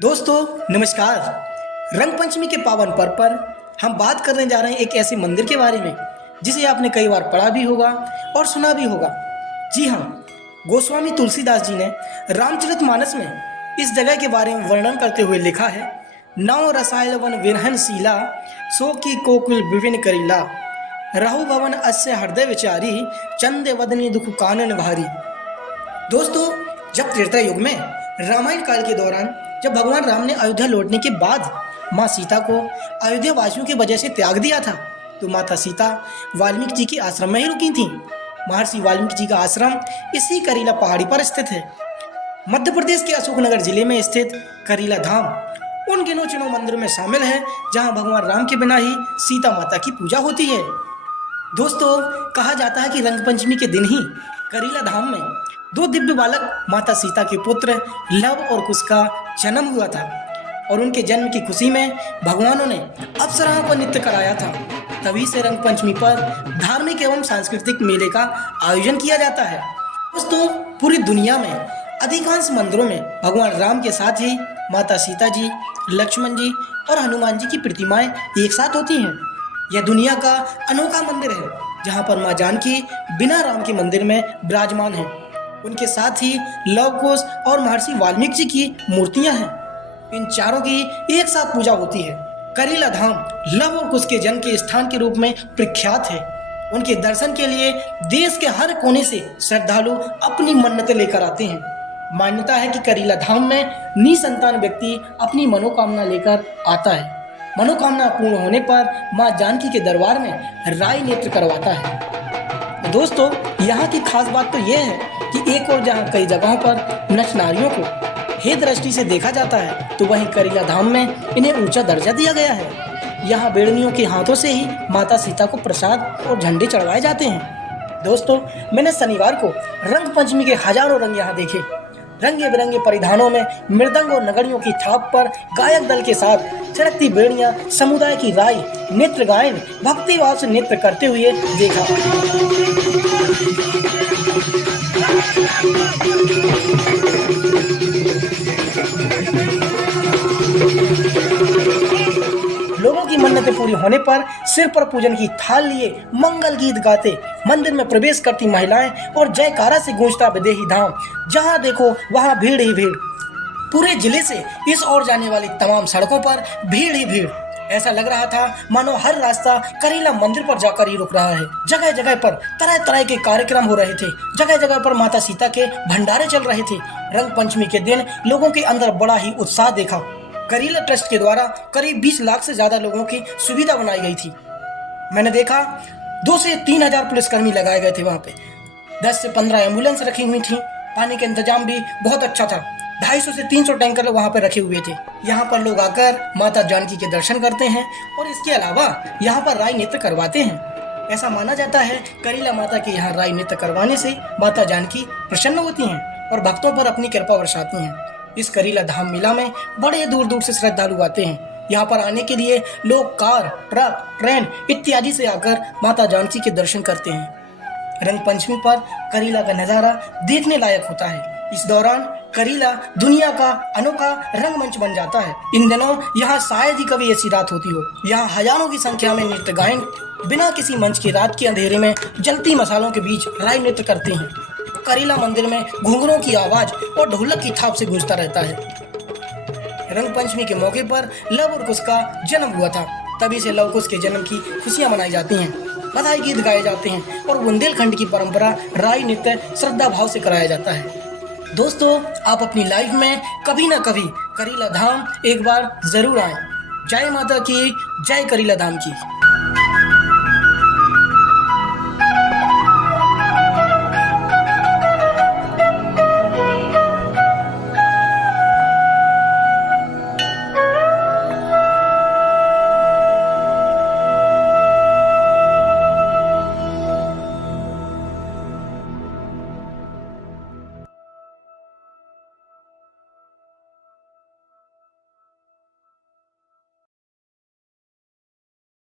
दोस्तों नमस्कार। रंग पंचमी के पावन पर्व पर हम बात करने जा रहे हैं एक ऐसे मंदिर के बारे में जिसे आपने कई बार पढ़ा भी होगा और सुना भी होगा। जी हाँ, गोस्वामी तुलसीदास जी ने रामचरितमानस में इस जगह के बारे में वर्णन करते हुए लिखा है, नौ रसायल वन विरहन शीला, सो की कोकुल विभिन्न करीला, रहु भवन अस्य हृदय विचारी, चंदे वदनी दुख कानन भारी। दोस्तों, जब त्रेता युग में रामायण काल के दौरान जब भगवान राम ने अयोध्या लौटने के बाद माँ सीता को अयोध्या वासियों की वजह से त्याग दिया था, तो माता सीता वाल्मीकि जी के आश्रम में ही रुकी थीं। महर्षि वाल्मीकि जी का आश्रम इसी करीला पहाड़ी पर स्थित है। मध्य प्रदेश के अशोकनगर जिले में स्थित करीला धाम उन गिनो चुनो मंदिरों में शामिल है जहाँ भगवान राम के बिना ही सीता माता की पूजा होती है। दोस्तों, कहा जाता है कि रंग पंचमी के दिन ही करीला धाम में दो दिव्य बालक माता सीता के पुत्र लव और कुश का जन्म हुआ था और उनके जन्म की खुशी में भगवानों ने अप्सराओं पर नृत्य कराया था। तभी से रंग पंचमी पर धार्मिक एवं सांस्कृतिक मेले का आयोजन किया जाता है। दोस्तों, पूरी दुनिया में अधिकांश मंदिरों में भगवान राम के साथ ही माता सीता जी, लक्ष्मण जी और हनुमान जी की प्रतिमाएं एक साथ होती हैं। यह दुनिया का अनोखा मंदिर है जहाँ पर माँ जानकी बिना राम के मंदिर में विराजमान है। उनके साथ ही लव कुश और महर्षि वाल्मीकि जी की मूर्तियां हैं। इन चारों की एक साथ पूजा होती है। करीला धाम लव और कुश के जन्म के स्थान के रूप में प्रख्यात है। उनके दर्शन के लिए देश के हर कोने से श्रद्धालु अपनी मन्नतें लेकर आते हैं। मान्यता है कि करीला धाम में निसंतान व्यक्ति अपनी मनोकामना लेकर आता है। मनोकामना पूर्ण होने पर माँ जानकी के दरबार में राई नेत्र करवाता है। दोस्तों, यहाँ की खास बात तो यह है कि एक और जहाँ कई जगहों पर नच नारियों को हे दृष्टि से देखा जाता है, तो वहीं करीला धाम में इन्हें ऊंचा दर्जा दिया गया है। यहाँ बेड़नियों के हाथों से ही माता सीता को प्रसाद और झंडे चढ़वाए जाते हैं। दोस्तों, मैंने शनिवार को रंग पंचमी के हजारों रंग यहाँ देखे। रंगे बिरंगे परिधानों में मृदंग और नगड़ियों की थाप पर गायक दल के साथ चढ़कती बेड़ियां समुदाय की राय नृत्य गायन भक्ति भाव से नृत्य करते हुए देखा। लोगों की मन्नतें पूरी होने पर सिर पर पूजन की थाल लिए मंगल गीत गाते मंदिर में प्रवेश करती महिलाएं और जयकारा से गूंजता विदेही धाम। जहां देखो वहां भीड़ ही भीड़। पूरे जिले से इस ओर जाने वाली तमाम सड़कों पर भीड़ ही भीड़। ऐसा लग रहा था मानो हर रास्ता करीला मंदिर पर जाकर ही रुक रहा है। जगह जगह पर तरह तरह के कार्यक्रम हो रहे थे। जगह जगह पर माता सीता के भंडारे चल रहे थे। रंग पंचमी के दिन लोगों के अंदर बड़ा ही उत्साह देखा। करीला ट्रस्ट के द्वारा करीब 20 लाख से ज्यादा लोगों की सुविधा बनाई गई थी। मैंने देखा 2 से 3 हजार पुलिसकर्मी लगाए गए थे। वहाँ पे 10 से 15 एम्बुलेंस रखी हुई थी। पानी का इंतजाम भी बहुत अच्छा था। 250 से 300 टैंकर वहाँ पे रखे हुए थे। यहाँ पर लोग आकर माता जानकी के दर्शन करते हैं और इसके अलावा यहाँ पर राय नृत्य करवाते हैं। ऐसा माना जाता है करीला माता के यहाँ राय नृत्य करवाने से माता जानकी प्रसन्न होती हैं और भक्तों पर अपनी कृपा बरसाती हैं। इस करीला धाम मेला में बड़े दूर दूर से श्रद्धालु आते हैं। यहाँ पर आने के लिए लोग कार, ट्रक, ट्रेन इत्यादि से आकर माता जानकी के दर्शन करते हैं। रंग पंचमी पर करीला का नजारा देखने लायक होता है। इस दौरान करीला दुनिया का अनोखा रंगमंच बन जाता है। इन दिनों यहाँ शायद ही कभी ऐसी रात होती हो। यहाँ हजारों की संख्या में नृत्य गायन बिना किसी मंच के रात के अंधेरे में जलती मसालों के बीच राय नृत्य करते हैं। करीला मंदिर में घुंघरों की आवाज और ढोलक की थाप से गूंजता रहता है। रंग पंचमी के मौके पर लव और कुश का जन्म हुआ था। तभी से लव कुश के जन्म की खुशियां मनाई जाती हैं। बधाई गीत गाए जाते हैं और बुंदेलखंड की परंपरा राय नृत्य श्रद्धा भाव से कराया जाता है। दोस्तों, आप अपनी लाइफ में कभी ना कभी करीला धाम एक बार जरूर आएं। जय माता की, जय करीला धाम की।